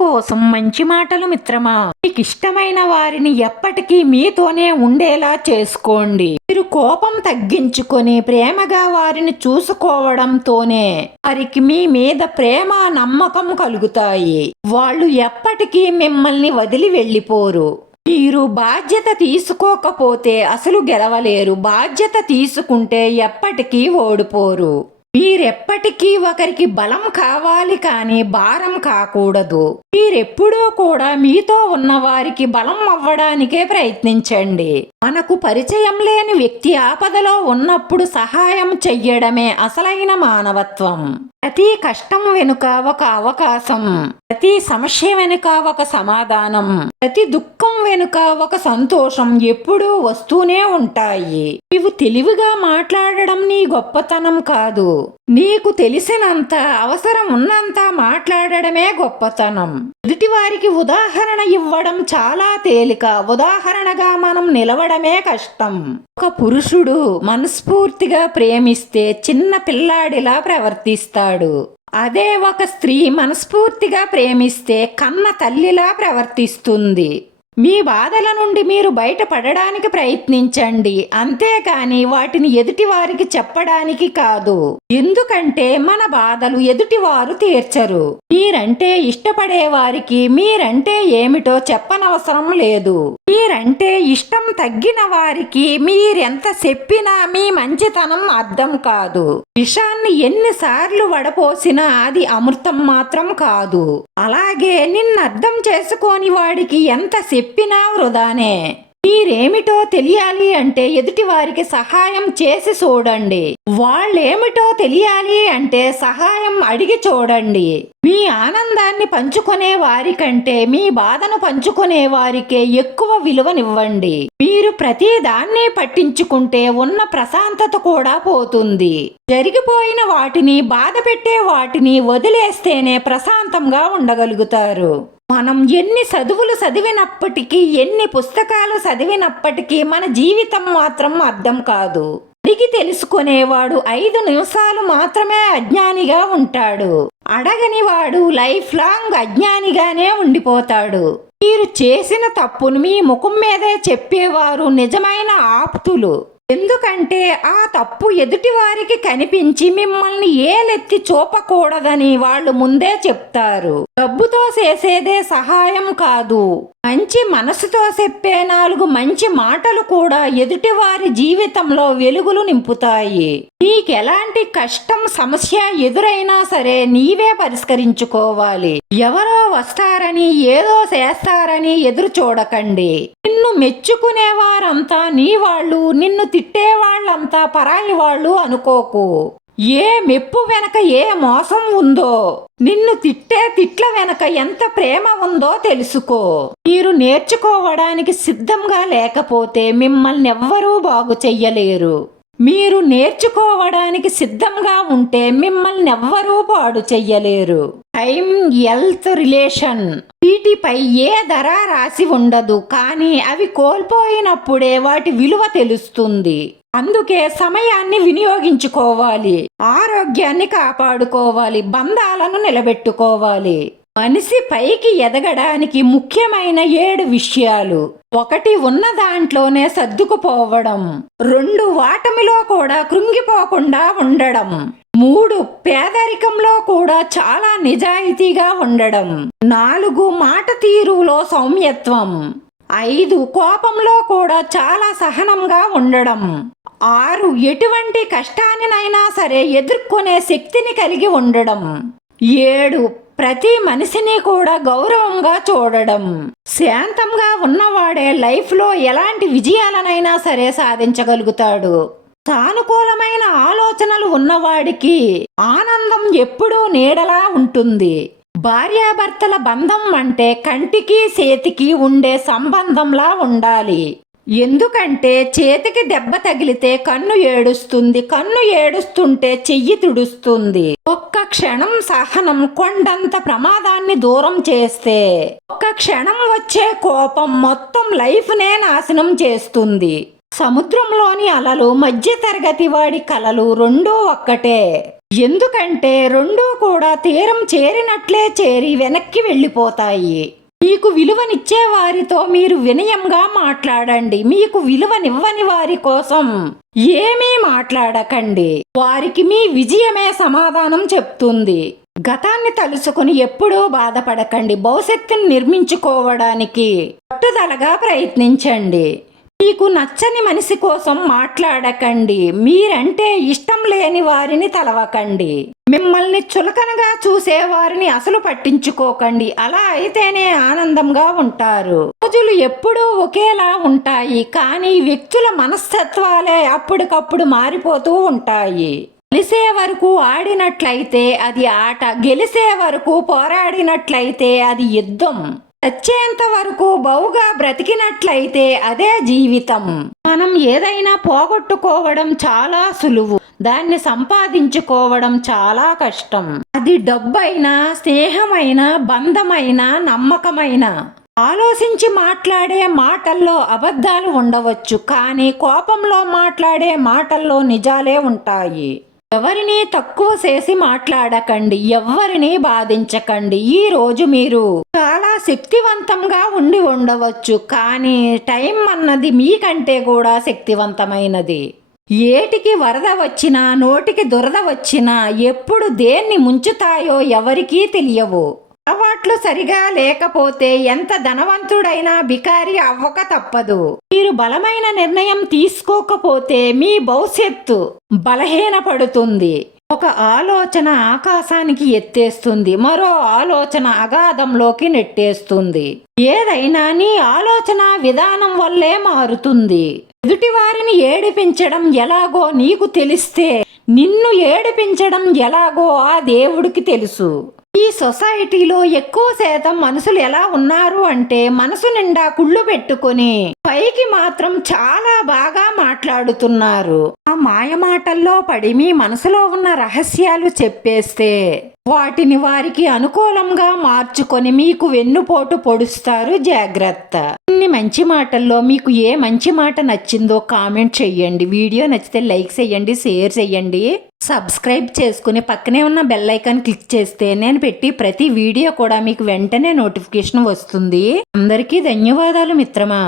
మీకోసం మంచి మాటలు మిత్రమా? మీకు ఇష్టమైన వారిని ఎప్పటికీ మీతోనే ఉండేలా చేసుకోండి. మీరు కోపం తగ్గించుకొని ప్రేమగా వారిని చూసుకోవడంతోనే వారికి మీ మీద ప్రేమ నమ్మకం కలుగుతాయి. వాళ్ళు ఎప్పటికీ మిమ్మల్ని వదిలి వెళ్ళిపోరు. మీరు బాధ్యత తీసుకోకపోతే అసలు గెలవలేరు. బాధ్యత తీసుకుంటే ఎప్పటికీ ఓడిపోరు. మీరెప్పటికీ ఒకరికి బలం కావాలి కానీ భారం కాకూడదు. మీరెప్పుడూ కూడా మీతో ఉన్న వారికి బలం అవ్వడానికే ప్రయత్నించండి. మనకు పరిచయం లేని వ్యక్తి ఆపదలో ఉన్నప్పుడు సహాయం చెయ్యడమే అసలైన మానవత్వం. ప్రతి కష్టం వెనుక ఒక అవకాశం. ప్రతి సమస్య వెనుక ఒక సమాధానం. ప్రతి దుఃఖం వెనుక ఒక సంతోషం ఎప్పుడూ వస్తూనే ఉంటాయి. నీవు తెలివిగా మాట్లాడడం నీ గొప్పతనం కాదు. నీకు తెలిసినంత అవసరం ఉన్నంత మాట్లాడడమే గొప్పతనం. ఎదుటి వారికి ఉదాహరణ ఇవ్వడం చాలా తేలిక. ఉదాహరణగా మనం నిలవడమే కష్టం. ఒక పురుషుడు మనస్ఫూర్తిగా ప్రేమిస్తే చిన్న పిల్లాడిలా ప్రవర్తిస్తాడు. అదే ఒక స్త్రీ మనస్ఫూర్తిగా ప్రేమిస్తే కన్న తల్లిలా ప్రవర్తిస్తుంది. మీ బాధల నుండి మీరు బయటపడడానికి ప్రయత్నించండి. అంతేకాని వాటిని ఎదుటి వారికి చెప్పడానికి కాదు. ఎందుకంటే మన బాధలు ఎదుటివారు తీర్చరు. మీరంటే ఇష్టపడే వారికి మీరంటే ఏమిటో చెప్పనవసరం లేదు. మీరంటే ఇష్టం తగ్గిన వారికి మీరెంత చెప్పినా మీ మంచితనం అర్థం కాదు. విషాన్ని ఎన్నిసార్లు వడపోసినా అది అమృతం మాత్రం కాదు. అలాగే నిన్నర్థం చేసుకోని వాడికి ఎంత చెప్పినా వృధానే. మీరేమిటో తెలియాలి అంటే ఎదుటి వారికి సహాయం చేసి చూడండి. వాళ్ళేమిటో తెలియాలి అంటే సహాయం అడిగి చూడండి. మీ ఆనందాన్ని పంచుకునే వారికంటే మీ బాధను పంచుకునే వారికే ఎక్కువ విలువనివ్వండి. మీరు ప్రతి దాన్ని పట్టించుకుంటే ఉన్న ప్రశాంతత కూడా పోతుంది. జరిగిపోయిన వాటిని బాధ పెట్టే వాటిని వదిలేస్తేనే ప్రశాంతంగా ఉండగలుగుతారు. మనం ఎన్ని చదువులు చదివినప్పటికీ ఎన్ని పుస్తకాలు చదివినప్పటికీ మన జీవితం మాత్రం అర్థం కాదు. అడిగి తెలుసుకునేవాడు ఐదు నిమిషాలు మాత్రమే అజ్ఞానిగా ఉంటాడు. అడగని వాడు లైఫ్ లాంగ్ అజ్ఞానిగానే ఉండిపోతాడు. మీరు చేసిన తప్పును మీ ముఖం మీదే చెప్పేవారు నిజమైన ఆప్తులు. ఎందుకంటే ఆ తప్పు ఎదుటి వారికి కనిపించి మిమ్మల్ని ఏలెత్తి చూపకూడదని వాళ్ళు ముందే చెప్తారు. డబ్బుతో చేసేదే సహాయం కాదు. మంచి మనసుతో చెప్పే నాలుగు మంచి మాటలు కూడా ఎదుటివారి జీవితంలో వెలుగులు నింపుతాయి. నీకెలాంటి కష్టం సమస్య ఎదురైనా సరే నీవే పరిష్కరించుకోవాలి. ఎవరో వస్తారని ఏదో చేస్తారని ఎదురు చూడకండి. నిన్ను మెచ్చుకునే వారంతా నీ వాళ్ళు నిన్ను తిట్టే వాళ్ళంతా పరాయి వాళ్ళు అనుకోకు. ఏ మెప్పు వెనక ఏ మోసం ఉందో నిన్ను తిట్టే తిట్ల వెనక ఎంత ప్రేమ ఉందో తెలుసుకో. మీరు నేర్చుకోవడానికి సిద్ధంగా లేకపోతే మిమ్మల్ని ఎవ్వరూ బాగు చెయ్యలేరు. మీరు నేర్చుకోవడానికి సిద్ధంగా ఉంటే మిమ్మల్ని ఎవ్వరూ పాడు చెయ్యలేరు. టైం హెల్త్ రిలేషన్ వీటిపై ఏ ధర రాసి ఉండదు కానీ అవి కోల్పోయినప్పుడే వాటి విలువ తెలుస్తుంది. అందుకే సమయాన్ని వినియోగించుకోవాలి ఆరోగ్యాన్ని కాపాడుకోవాలి బంధాలను నిలబెట్టుకోవాలి. మనిషి పైకి ఎదగడానికి ముఖ్యమైన ఏడు విషయాలు. ఒకటి ఉన్న దాంట్లోనే సర్దుకుపోవడం. రెండు వాటమిలో కూడా కృంగిపోకుండా ఉండడం. మూడు పేదరికంలో కూడా చాలా నిజాయితీగా ఉండడం. నాలుగు మాట తీరులో సౌమ్యత్వం. ఐదు కోపంలో కూడా చాలా సహనంగా ఉండడం. ఆరు ఎటువంటి కష్టాన్నినైనా సరే ఎదుర్కొనే శక్తిని కలిగి ఉండడం. ఏడు ప్రతి మనిషిని కూడా గౌరవంగా చూడడం. శాంతంగా ఉన్నవాడే లైఫ్లో ఎలాంటి విజయాలనైనా సరే సాధించగలుగుతాడు. సానుకూలమైన ఆలోచనలు ఉన్నవాడికి ఆనందం ఎప్పుడూ నీడలా ఉంటుంది. భార్యాభర్తల బంధం అంటే కంటికి చేతికి ఉండే సంబంధంలా ఉండాలి. ఎందుకంటే చేతికి దెబ్బ తగిలితే కన్ను ఏడుస్తుంది కన్ను ఏడుస్తుంటే చెయ్యి తుడుస్తుంది. ఒక్క క్షణం సహనం కొండంత ప్రమాదాన్ని దూరం చేస్తే ఒక్క క్షణం వచ్చే కోపం మొత్తం లైఫ్నే నాశనం చేస్తుంది. సముద్రంలోని అలలు మధ్య తరగతి వాడి కలలు రెండూ ఒక్కటే. ఎందుకంటే రెండూ కూడా తీరం చేరినట్లే చేరి వెనక్కి వెళ్ళిపోతాయి. మీకు విలువనిచ్చే వారితో మీరు వినయంగా మాట్లాడండి. మీకు విలువనివ్వని వారి కోసం ఏమీ మాట్లాడకండి. వారికి మీ విజయమే సమాధానం చెప్తుంది. గతాన్ని తలుసుకుని ఎప్పుడూ బాధపడకండి. భవిష్యత్తుని నిర్మించుకోవడానికి పట్టుదలగా ప్రయత్నించండి. మీకు నచ్చని మనిషి కోసం మాట్లాడకండి. మీరంటే ఇష్టం లేని వారిని తలవకండి. మిమ్మల్ని చులకనగా చూసేవారిని అసలు పట్టించుకోకండి. అలా అయితేనే ఆనందంగా ఉంటారు. రోజులు ఎప్పుడూ ఒకేలా ఉంటాయి. కానీ వ్యక్తుల మనస్తత్వాలే అప్పటికప్పుడు మారిపోతూ ఉంటాయి. గెలిసే వరకు ఆడినట్లయితే అది ఆట గెలిసే వరకు పోరాడినట్లయితే అది యుద్ధం. చచ్చేంత వరకు బహుగా బ్రతికినట్లయితే అదే జీవితం. మనం ఏదైనా పోగొట్టుకోవడం చాలా సులువు. దాన్ని సంపాదించుకోవడం చాలా కష్టం. అది డబ్బైనా స్నేహమైన బంధమైన నమ్మకమైన. ఆలోచించి మాట్లాడే మాటల్లో అబద్ధాలు ఉండవచ్చు కానీ కోపంలో మాట్లాడే మాటల్లో నిజాలే ఉంటాయి. ఎవరిని తక్కువ చేసి మాట్లాడకండి ఎవరిని బాధించకండి ఈ రోజు మీరు చాలా శక్తివంతంగా ఉండి ఉండవచ్చు కానీ టైం అన్నది మీకంటే కూడా శక్తివంతమైనది. ఏటికి వరద వచ్చినా నోటికి దురద వచ్చినా ఎప్పుడు దేన్ని ముంచుతాయో ఎవరికీ తెలియవు. అలవాట్లు సరిగా లేకపోతే ఎంత ధనవంతుడైనా బికారి అవ్వక తప్పదు. మీరు బలమైన నిర్ణయం తీసుకోకపోతే మీ భవిష్యత్తు బలహీనపడుతుంది. ఒక ఆలోచన ఆకాశానికి ఎత్తేస్తుంది. మరో ఆలోచన అగాధంలోకి నెట్టేస్తుంది. ఏదైనా నీ ఆలోచన విధానం వల్లే మారుతుంది. ఎదుటి వారిని ఏడిపించడం ఎలాగో నీకు తెలిస్తే నిన్ను ఏడిపించడం ఎలాగో ఆ దేవుడికి తెలుసు. ఈ సొసైటీలో ఎక్కువ శాతం మనుషులు ఎలా ఉన్నారు అంటే మనసు నిండా కుళ్ళు పెట్టుకొని పైకి మాత్రం చాలా బాగా మాట్లాడుతున్నారు. మాయమాటల్లో మాయ మాటల్లో పడి మీ మనసులో ఉన్న రహస్యాలు చెప్పేస్తే వాటిని వారికి అనుకూలంగా మార్చుకొని మీకు వెన్నుపోటు పొడుస్తారు జాగ్రత్త. ఇన్ని మంచి మాటల్లో మీకు ఏ మంచి మాట నచ్చిందో కామెంట్ చెయ్యండి. వీడియో నచ్చితే లైక్ చేయండి షేర్ చేయండి సబ్స్క్రైబ్ చేసుకుని పక్కనే ఉన్న బెల్ ఐకాన్ క్లిక్ చేస్తే నేను పెట్టి ప్రతి వీడియో కూడా మీకు వెంటనే నోటిఫికేషన్ వస్తుంది. అందరికీ ధన్యవాదాలు మిత్రమా?